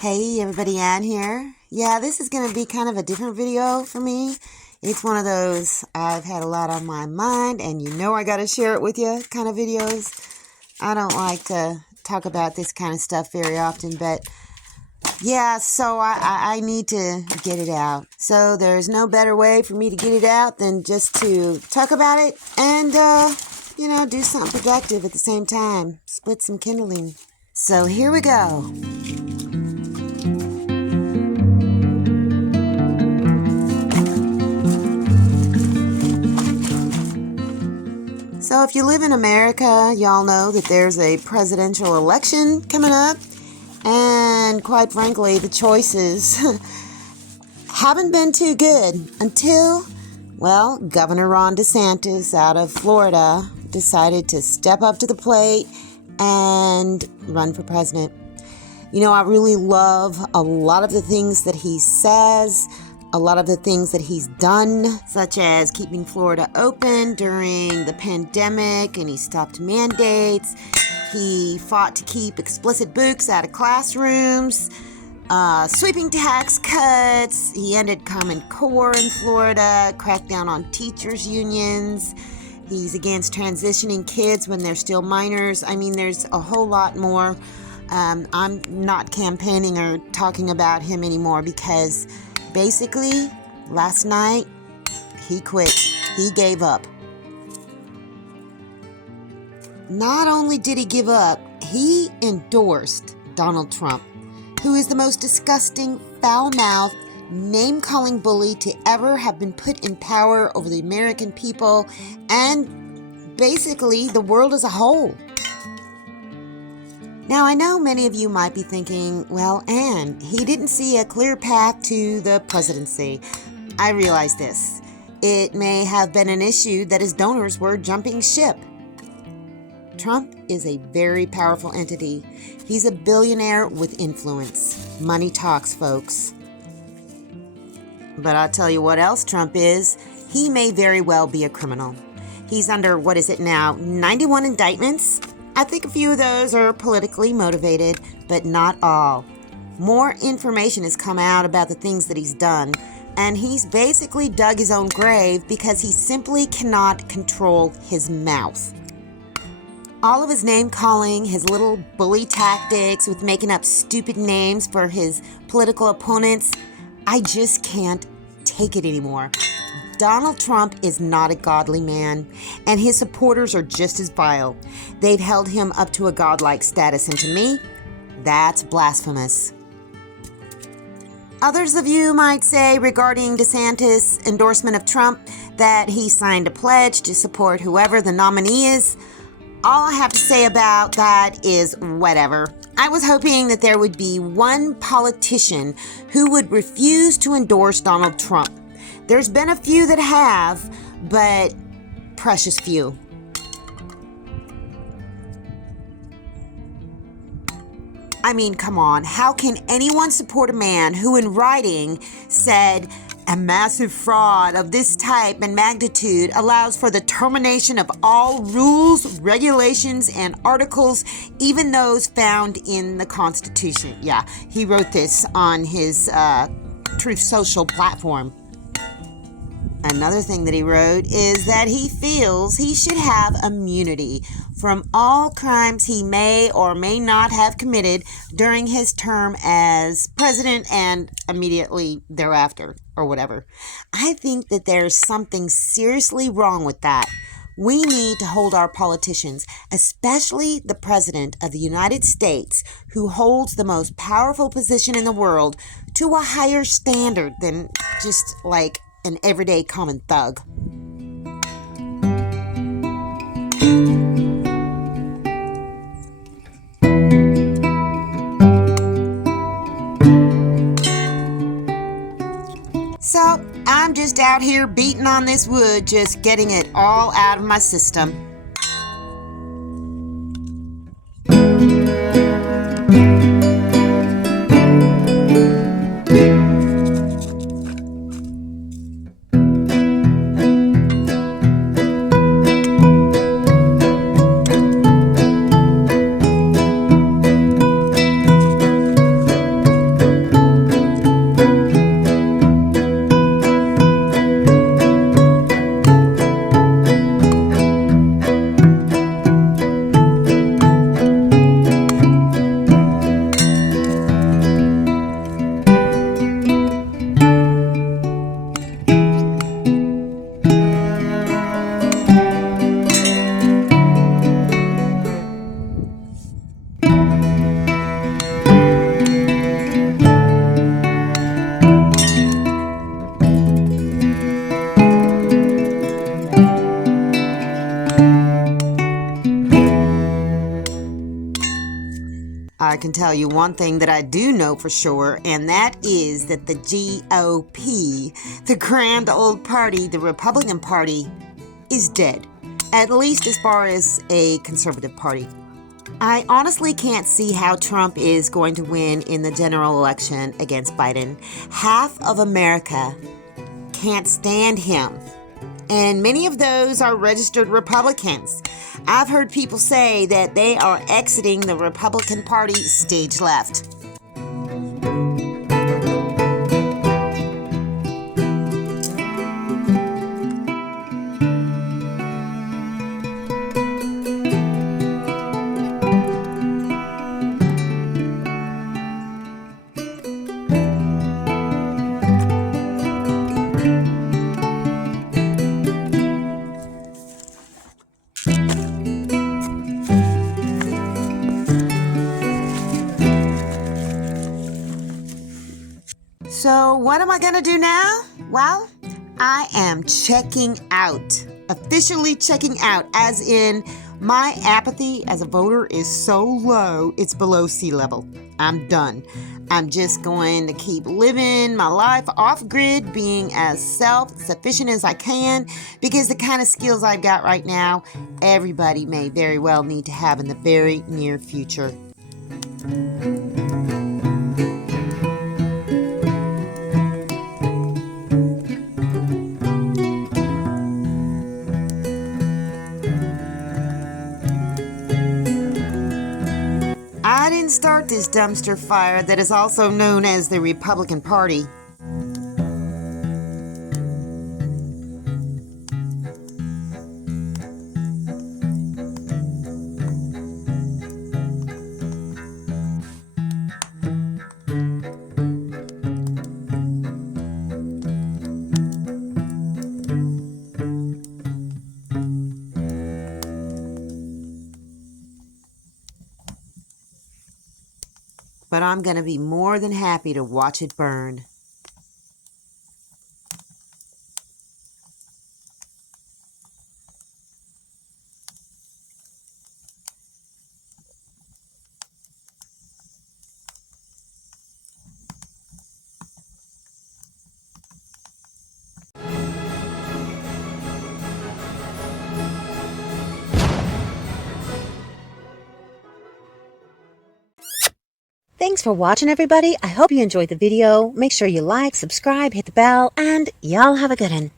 Hey everybody, Ann here. Yeah, this is going to be kind of a different video for me. It's one of those I've had a lot on my mind and you know I got to share it with you kind of videos. I don't like to talk about this kind of stuff very often, but yeah, so I need to get it out. So there's no better way for me to get it out than just to talk about it and, do something productive at the same time. Split some kindling. So here we go. So if you live in America, y'all know that there's a presidential election coming up. And quite frankly, the choices haven't been too good until, Governor Ron DeSantis out of Florida decided to step up to the plate and run for president. You know, I really love a lot of the things that he says, a lot of the things that he's done, such as keeping Florida open during the pandemic, and he stopped mandates. He fought to keep explicit books out of classrooms, sweeping tax cuts. He ended Common Core in Florida, cracked down on teachers' unions. He's against transitioning kids when they're still minors. I mean, there's a whole lot more. I'm not campaigning or talking about him anymore because basically, last night, he quit. He gave up. Not only did he give up, he endorsed Donald Trump, who is the most disgusting, foul-mouthed, name-calling bully to ever have been put in power over the American people and basically the world as a whole. Now, I know many of you might be thinking, well, Ann, he didn't see a clear path to the presidency. I realize this. It may have been an issue that his donors were jumping ship. Trump is a very powerful entity. He's a billionaire with influence. Money talks, folks. But I'll tell you what else Trump is. He may very well be a criminal. He's under, 91 indictments? I think a few of those are politically motivated, but not all. More information has come out about the things that he's done, and he's basically dug his own grave because he simply cannot control his mouth. All of his name-calling, his little bully tactics with making up stupid names for his political opponents, I just can't take it anymore. Donald Trump is not a godly man, and his supporters are just as vile. They've held him up to a godlike status, and to me, that's blasphemous. Others of you might say regarding DeSantis' endorsement of Trump that he signed a pledge to support whoever the nominee is. All I have to say about that is whatever. I was hoping that there would be one politician who would refuse to endorse Donald Trump. There's been a few that have, but precious few. I mean, come on. How can anyone support a man who in writing said a massive fraud of this type and magnitude allows for the termination of all rules, regulations, and articles, even those found in the Constitution? Yeah, he wrote this on his Truth Social platform. Another thing that he wrote is that he feels he should have immunity from all crimes he may or may not have committed during his term as president and immediately thereafter, or whatever. I think that there's something seriously wrong with that. We need to hold our politicians, especially the President of the United States, who holds the most powerful position in the world, to a higher standard than just like an everyday common thug. So, I'm just out here beating on this wood, just getting it all out of my system. can tell you one thing that I do know for sure, and that is that the GOP, the grand old party, the Republican Party, is dead, at least as far as a conservative party. I honestly can't see how Trump is going to win in the general election against Biden. Half of America can't stand him, and many of those are registered Republicans. I've heard people say that they are exiting the Republican Party stage left. So what am I going to do now? Well, I am checking out, officially checking out, as in my apathy as a voter is so low, it's below sea level. I'm done. I'm just going to keep living my life off grid, being as self-sufficient as I can, because the kind of skills I've got right now, everybody may very well need to have in the very near future. I didn't start this dumpster fire that is also known as the Republican Party. But I'm going to be more than happy to watch it burn. Thanks for watching, everybody. I hope you enjoyed the video. Make sure you like, subscribe, hit the bell, and y'all have a good one.